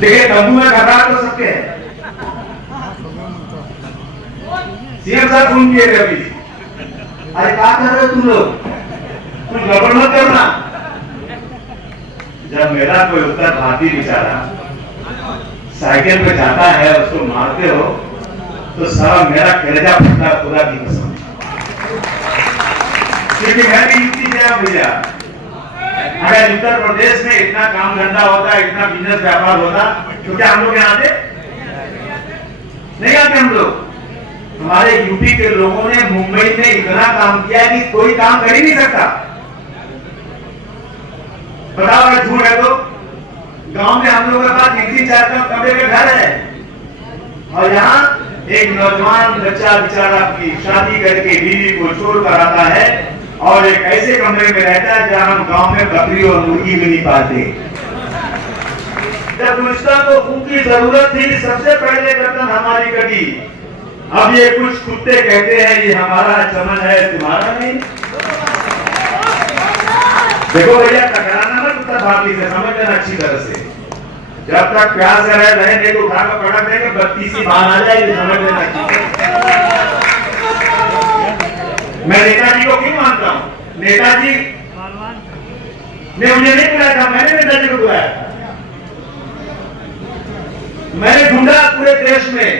देखिए तंबू में घबराहट तो सबके है। सीएम साहब फोन किए अभी, अरे क्या कर रहे हो तुम लोग, कुछ गड़बड़ मत करना। जब मेरा कोई उत्तर भारतीय बेचारा साइकिल पे जाता है उसको मारते हो तो सारा मेरा कलेजा फटता है, खुदा की कसम। क्योंकि मैं भी यूपी से हूं भैया। अगर उत्तर प्रदेश में इतना काम धंधा होता, इतना बिजनेस व्यापार होता तो क्या हम लोग यहाँ आते? नहीं आते हम लोग। हमारे यूपी के लोगों ने मुंबई में इतना काम किया कि कोई काम कर ही नहीं सकता। बताओ अगर झूठ है तो गांव में हम लोगों के पास 3-4 कमरे के घर है और यहाँ एक नौजवान बच्चा बेचारा अपनी शादी करके बीवी को छोड़ कर आता है और एक ऐसे कमरे में रहता है जहां हम गांव में बकरी और मुर्गी भी नहीं पाते। जब दुष्टा को खून की जरूरत थी सबसे पहले गर्दन हमारी कटी। अब ये कुछ कुत्ते कहते हैं ये हमारा चमन है तुम्हारा नहीं। देखो भैया टकराना मत उत्तर भारतीय से, समझ लेना अच्छी तरह से। जब तक प्यार से रहेंगे तो उठा कर पटक देंगे, 32 बाहर आ जाएगी, समझ लेना अच्छी। मैं नेताजी को क्यों मानता हूं? नेताजी ने मुझे नहीं बुलाया था, मैंने नेताजी को बुलाया था। मैंने ढूंढा पूरे देश में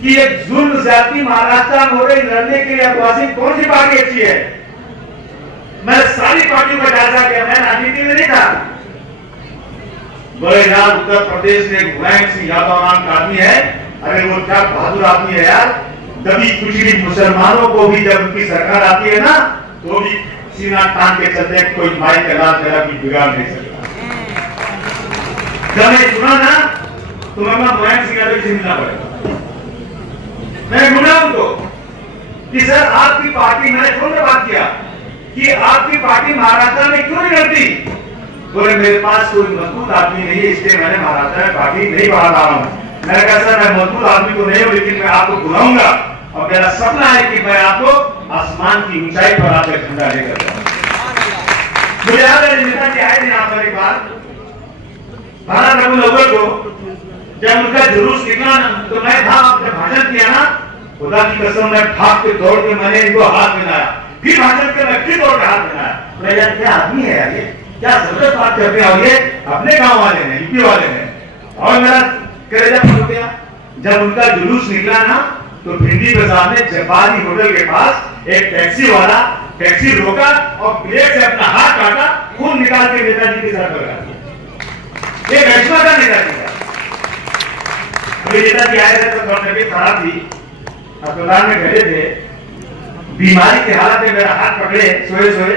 कि एक जुल्म ज्यादती महाराष्ट्र में हो रही, लड़ने के लिए आदिवासी कौन सी पार्टी अच्छी है। मैं सारी पार्टियों का जायजा किया, मैं राजनीति में नहीं था। बोले यार उत्तर प्रदेश में मुलायम सिंह यादव नाम का आदमी है, अरे वो क्या बहादुर आदमी है यार। दबी कुचली मुसलमानों को भी जब उनकी सरकार आती है ना तो भी सीना तान के चलते हैं, कोई माई का लाल मेरा भी बिगाड़ नहीं सकता। जब मैं सुना ना तो मैं मुलायम सिंह यादव से मिलना पड़ेगा। मैं ढूंढा उनको कि सर आपकी पार्टी, मैंने फोन में बात किया कि आपकी पार्टी महाराष्ट्र में क्यों नहीं लड़ती। बोले मेरे पास कोई मजबूत आदमी नहीं है इसलिए मैंने महाराष्ट्र में पार्टी नहीं बढ़ा रहा हूं। मैंने कहा सर मैं मजबूत आदमी तो नहीं हूं लेकिन मैं आपको बुलाऊंगा और मेरा सपना है कि मैं आपको आसमान की ऊंचाई पर आकर झंडा लेकर जाऊंगा। मुझे याद है नेताजी आए थे यहाँ पर एक बार 12 रबीउल को, जब उनका जुलूस निकला तो मैं था, आपने भाषण किया ना, खुदा की कसम मैं भाग के दौड़ के मैंने इनको हाथ मिलाया, फिर भाषण के मैं फिर दौड़ के हाथ मिलाया। यार क्या आदमी है यार, ये क्या जबरदस्त बात करते हैं। और ये अपने गांव वाले हैं, यूपी वाले हैं। और मेरा कलेजा फट गया जब उनका जुलूस निकला ना तो भिंडी बाजार में जबारी होटल के पास एक टैक्सी वाला टैक्सी रोका और ब्रेक से अपना हाथ काटा, खून निकाल के नेताजी के सर पर लगा दिया। ये घटना का नेताजी था। नेताजी आए थे तो तबीयत खराब थी, अस्पताल में खड़े थे, बीमारी की हालत में मेरा हाथ पकड़े सोए सोए,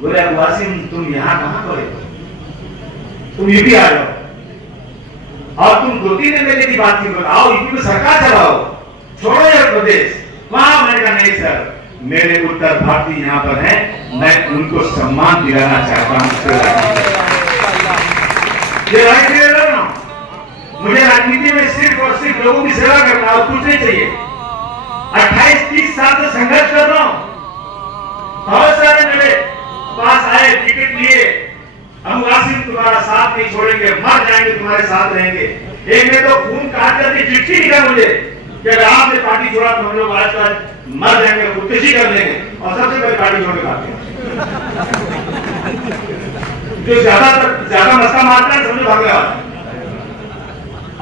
बोले अबू वासिम तुम यहाँ कहाँ पर हो, तुम यूपी आ जाओ और तुम 2-3 एमएलए की बात की आओ यूपी में सरकार चलाओ, छोड़ो यह प्रदेश। वहां मैंने कहा नहीं सर, मेरे उत्तर भारतीय यहाँ पर हैं, मैं उनको सम्मान दिलाना चाहता हूँ। मुझे राजनीति में सिर्फ और सिर्फ लोगों की सेवा करना और कुछ नहीं चाहिए। 28-30 साल से संघर्ष कर रहा हूं। बहुत सारे मेरे पास आए, टिकट लिए, हम वासिम तुम्हारा साथ नहीं छोड़ेंगे, मर जाएंगे तुम्हारे साथ रहेंगे। एक ने तो खून काट करके चिट्ठी लिखा मुझे कि अगर आपने पार्टी छोड़ा तो हम लोग आज मर जाएंगे, खुदकुशी कर लेंगे और सबसे पहले पार्टी छोड़ के भागते हैं। जो ज्यादा मस्का मारता है समझो भागने वाला।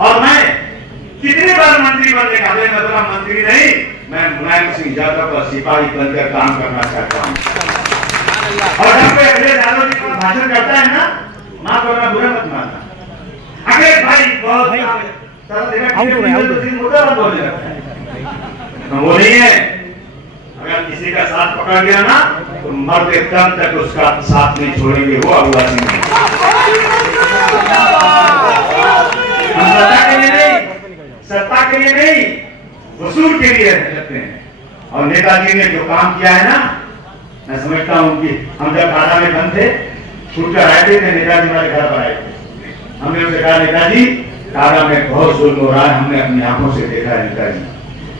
और मैं कितनी बार मंत्री बनने का, मैं बड़ा मंत्री नहीं, मैं मुलायम सिंह यादव का सिपाही बनकर काम करना चाहता हूँ। और जब कोई अखिलेश यादव जी का भाषण करता है ना, माफ करना, बुरा मत मानना। अखिलेश भाई बहुत वो नहीं है। अगर किसी का साथ पकड़ गया ना तो मरते दम तक उसका साथ नहीं छोड़ेंगे, वो अबू वासिम है। हम सत्ता के लिए नहीं, सत्ता के लिए नहीं, वसूल के लिए रहते हैं। और नेताजी ने जो काम किया है ना, मैं समझता हूं कि हम जब टाटा में बंद थे, छूट कर आए थे, नेताजी हमारे घर पर आए थे। हमने उनसे कहा नेताजी टाटा में बहुत जुल्म हो रहा है, हमने अपनी आंखों से देखा है नेताजी,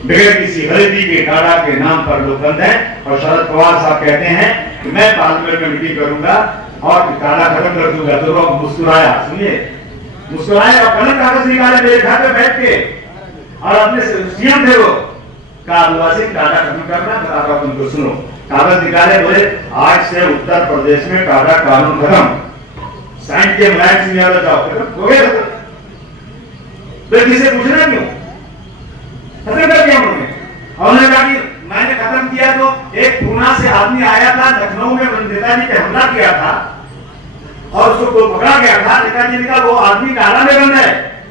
बगैर किसी गलती के टाटा के नाम पर लोग बंद हैं। और शरद पवार साहब कहते हैं कि मैं पार्लियामेंट में मीटिंग करूंगा और टाटा खत्म कर दूंगा। तो वो मुस्कुराया, सुनिए मुस्कुराए और कलम कागज निकाले मेरे घर पे बैठ के और अपने सीएम थे वो काबुआसी टाटा खत्म करना बता रहा तुमको सुनो। कागज निकाले बोले आज से उत्तर प्रदेश में टाटा कानून खत्म, साइन के मुलायम सिंह यादव जाओ खत्म हो गया। तो किसे पूछना क्यों, खत्म कर दिया उन्होंने। और उन्होंने कहा कि मैंने खत्म किया तो एक पूना से आदमी आया था, लखनऊ में नेताजी पे हमला किया था और उसको पकड़ा गया था। नेताजी ने कहा वो आदमी काला में बंद है,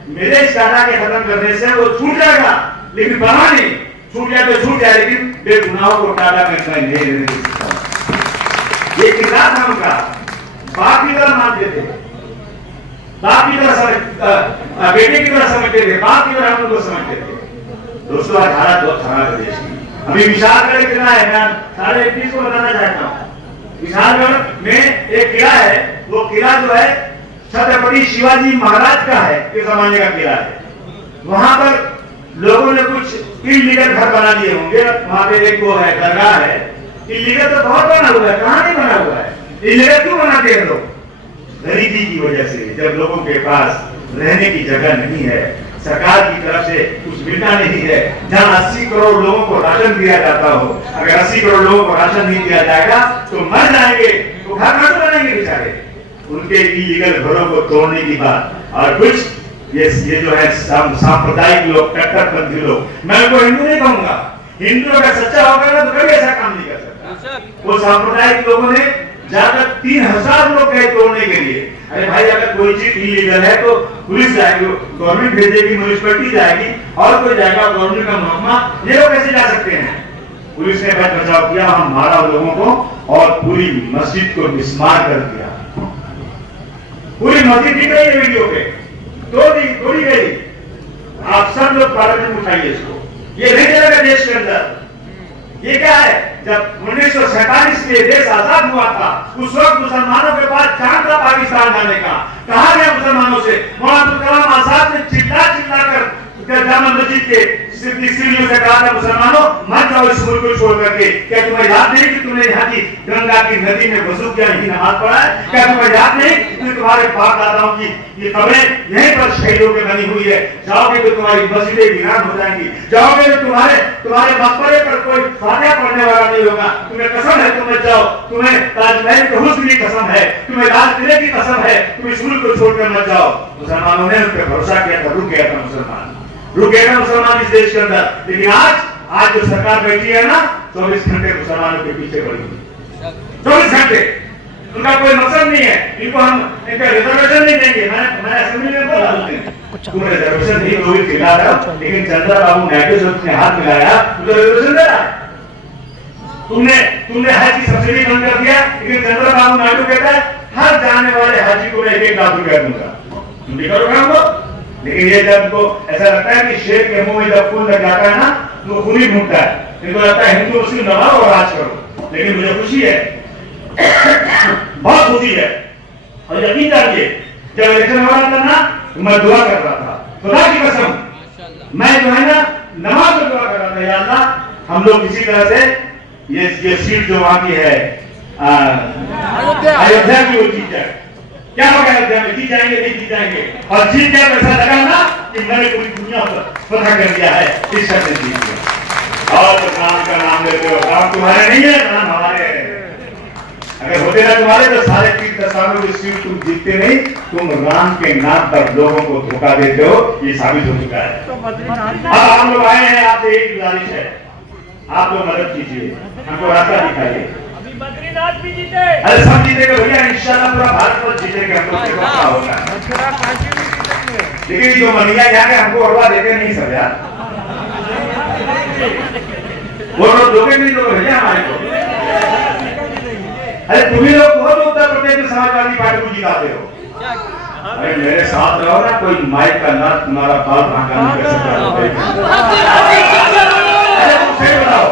मेरे इस टाटा के खत्म करने से वो छूट जाएगा, लेकिन बना नहीं, छूट जाए तो छूट जाए, लेकिन बेगुनाहों को टाटा में नहीं देने की सकता। ये किरदार था उनका, बाप की तरह मानते थे, बाप की तरह बेटे की तरह समझते थे, बाप की तरह हम लोग समझते थे। दोस्तों आज हालत बहुत खराब है देश की। अभी विशालगढ़ किला है, मैं सारे 21 को बताना चाहता हूँ। विशालगढ़ में एक किला है, वो किला जो है छत्रपति शिवाजी महाराज का है, इस जमाने का किला है। वहां पर लोगों ने कुछ इल्लीगल घर बना लिए होंगे, वहां पे एक वो है दरगाह है। इल्लीगल तो बहुत बना हुआ है, कहां नहीं बना हुआ है, इल्लीगल क्यों बनाते हैं लोग? गरीबी की वजह से, जब लोगों के पास रहने की जगह नहीं है, सरकार की तरफ से कुछ मिलता नहीं है, जहां 80 करोड़ लोगों को राशन दिया जाता हो, अगर 80 करोड़ लोगों को राशन नहीं दिया जाएगा तो मर जाएंगे, तो घर कहां से बनेंगे बेचारे? उनके इलीगल घरों को तोड़ने की बात। और कुछ ये जो है सांप्रदायिक लोग, कट्टरपंथी लोग, मैं उनको हिंदू नहीं कहूंगा, हिंदू अगर सच्चा होगा ना तो कभी ऐसा काम नहीं कर सकता। वो सांप्रदायिक लोगों ने जाकर 3000 लोग गए तोड़ने के लिए। अरे भाई अगर कोई चीज इलीगल है तो पुलिस जाएगी, गवर्नमेंट भेजेगी, म्युनिसिपैलिटी जाएगी और कोई जाएगा, गवर्नमेंट का महकमा, ये लोग कैसे जा सकते हैं? पुलिस ने बच बचाव किया, हम मारा लोगों को और पूरी मस्जिद को मिसमार कर दिया। पूरी मस्जिद दिख रही है वीडियो पे, तोड़ी गई। आप सब लोग पार्लियामेंट में उठाइए इसको, ये नहीं चलेगा देश के अंदर। ये क्या है? जब 1947 में देश आजाद हुआ था, उस वक्त मुसलमानों के पास चांद था पाकिस्तान जाने का। कहा गया मुसलमानों से? मौलाना अब्दुल कलाम आजाद ने चिल्ला कर जामा मस्जिद के सीढ़ियों से कहा था, मुसलमानों मत जाओ इस मुल्क को छोड़ करके। क्या तुम्हें याद नहीं कि तुमने यहाँ की गंगा की नदी में वजू किया, यही नमाज पढ़ा है? क्या तुम्हें याद नहीं कि तुम्हारे बाप दादाओं की ये कब्रें यहीं पर शहीदों में बनी हुई है? जाओगे तो तुम्हारी मस्जिदें वीरान हो जाएंगी, जाओगे तो तुम्हारे मकबरे पर कोई फातिहा पढ़ने वाला नहीं होगा। तुम्हें कसम है तुम मत जाओ, तुम्हें ताजमहल के हुस्न की कसम है, तुम्हें लाल किले की कसम है, तुम इस मुल्क को छोड़कर मत जाओ। मुसलमानों ने उन पर भरोसा किया था, रुक गया था मुसलमान इस देश के अंदर। लेकिन आज जो सरकार बैठी है ना, 24 घंटे मुसलमानों के पीछे पड़ी हुई, 24 घंटे। उनका कोई मकसद नहीं है, इनको हम इनका रिजर्वेशन नहीं देंगे। मैंने असेंबली में बोला, तुम रिजर्वेशन नहीं दोगे खिला रहे हो, लेकिन चंद्रबाबू नायडू से उसने हाथ मिलाया तो रिजर्वेशन दे रहा है। तुमने हज की सब्सिडी बंद कर दिया, लेकिन चंद्रबाबू नायडू कहता है हर जाने वाले हाजी को मैं 1 लाख रुपया दूंगा। तुम भी करो काम को। लेकिन ये जब को ऐसा लगता है कि शेर के मुंह में जब खून लग जाता है ना, तो खून ही घूमता है। इनको लगता है हिंदू मुस्लिम दबाओ और राज करो। लेकिन मुझे खुशी है, बहुत खुशी है, और यकीन जानिए जब इलेक्शन हो रहा था ना, तो मैं दुआ कर रहा था, खुदा की कसम, मैं जो है ना नमाज में दुआ कर रहा था, या अल्लाह हम लोग किसी तरह से ये सीट जो वहां की है अयोध्या की, वो जीत जाए। क्या होगा अयोध्या में? जीत जाएंगे, नहीं जीत जाएंगे? और जीत जाए ऐसा लगा ना कि मैंने पूरी दुनिया पर फतह कर दिया है, इस शब्द से जीत गया। और तो राम का नाम लेते हो, राम तुम्हारे नहीं है, राम हमारे हैं। अगर होते ना तुम्हारे तो सारे 30 सालों की सीट तुम जीतते नहीं, तुम राम के नाम पर लोगों को धोखा देते हो, ये साबित हो चुका है। अब हम लोग आए हैं, आपसे एक गुजारिश है, आप लोग मदद कीजिए, हमको रास्ता दिखाइए। बद्रीनाथ भी जीते, अरे सब जीतेंगे भैया, इंशाल्लाह पूरा भारत वर्ष जीतेंगे, हम लोग से पक्का होगा। लेकिन जो मलिया जाके हमको अरवा देते नहीं सब यार, वो लोग धोखे नहीं लोग भैया हमारे को। अरे तुम्ही लोग बहुत उत्तर प्रदेश में समाजवादी पार्टी को जिताते हो। अरे मेरे साथ रहो ना, कोई माइक का नाथ तुम्हारा बाल भागा नहीं कर सकता। अरे तुम सही बताओ,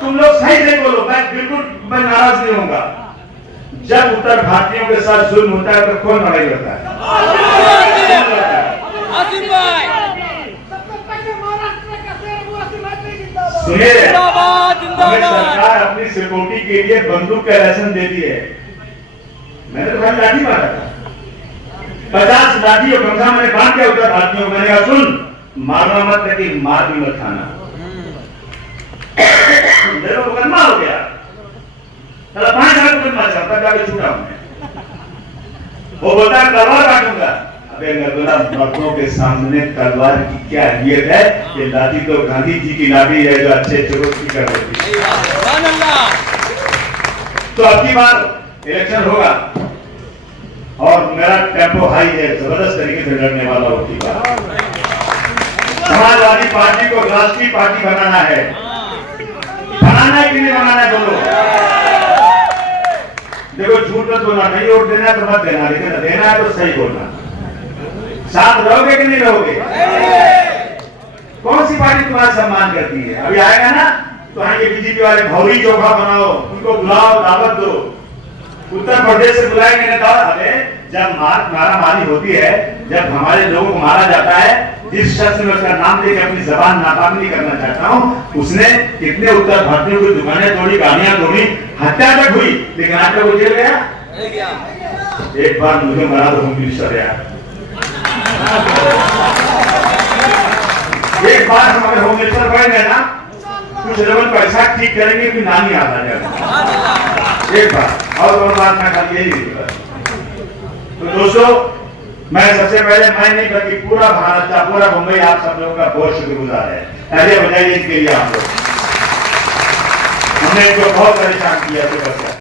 तुम लोग सही से बोलो, मैं नाराज नहीं होऊंगा। जब उत्तर भारतीयों के साथ जुल्म होता है तो कौन लड़ाई करता है? सुनिए, सरकार अपनी सिक्योरिटी के लिए बंदूक का लाइसेंस देती है। मैंने तो भाई लाठी मारा था, 50 लाठी और गमछा मैंने बांध के उत्तर भारतीयों को, मैंने कहा सुन, मारना मत, लेकिन मार भी मत खाना। मेरे को मुकदमा हो गया, 5 साल मुकदमा चलता, जाके छूटा हमने। वो बोलता है तलवार काटूंगा। अबे नरगुना, मर्दों के सामने तलवार की क्या अहमियत है? ये लाठी तो गांधी जी की लाठी है, जो अच्छे चोरों की कर देती है। तो अब की बार इलेक्शन होगा और मेरा टेम्पो हाई है, जबरदस्त तरीके से लड़ने वाला हूं की बार। समाजवादी पार्टी को राष्ट्रीय पार्टी बनाना है। बनाना है कि नहीं बनाना है, बोलो। देखो, झूठ मत बोलना, नहीं वोट देना है तो मत देना, लेकिन देना है तो सही बोलना। साथ रहोगे कि नहीं रहोगे? कौन सी पार्टी तुम्हारा सम्मान करती है? अभी आएगा ना तो आएंगे बीजेपी वाले, भौरी चोखा बनाओ, उनको बुलाओ, दावत दो। उत्तर प्रदेश से बुलाएंगे नेता। अरे जब मारा मारी होती है, जब हमारे लोगों को मारा जाता है, जिस शख्स ने उसका नाम लेकर अपनी जबान नापाक नहीं करना चाहता हूं, उसने कितने उत्तर भारतीयों की दुकानें तोड़ी, गाड़ियां तोड़ी, हत्या तक हुई, लेकिन आज तक वो जेल गया। एक बार मुझे बना दो होम मिनिस्टर यार, एक बार हमारे होम मिनिस्टर बन गए ना, कुछ लेवल पैसा ठीक करेंगे, फिर नानी याद आ जाएगा। एक बार और बात मैं खाली यही। तो दोस्तों, मैं सबसे पहले मैं नहीं बल्कि पूरा भारत का, पूरा मुंबई आप सब लोगों का बहुत शुक्रगुजार है। तालियां बजाइए इनके लिए आप लोग। हमने इनको बहुत परेशान किया।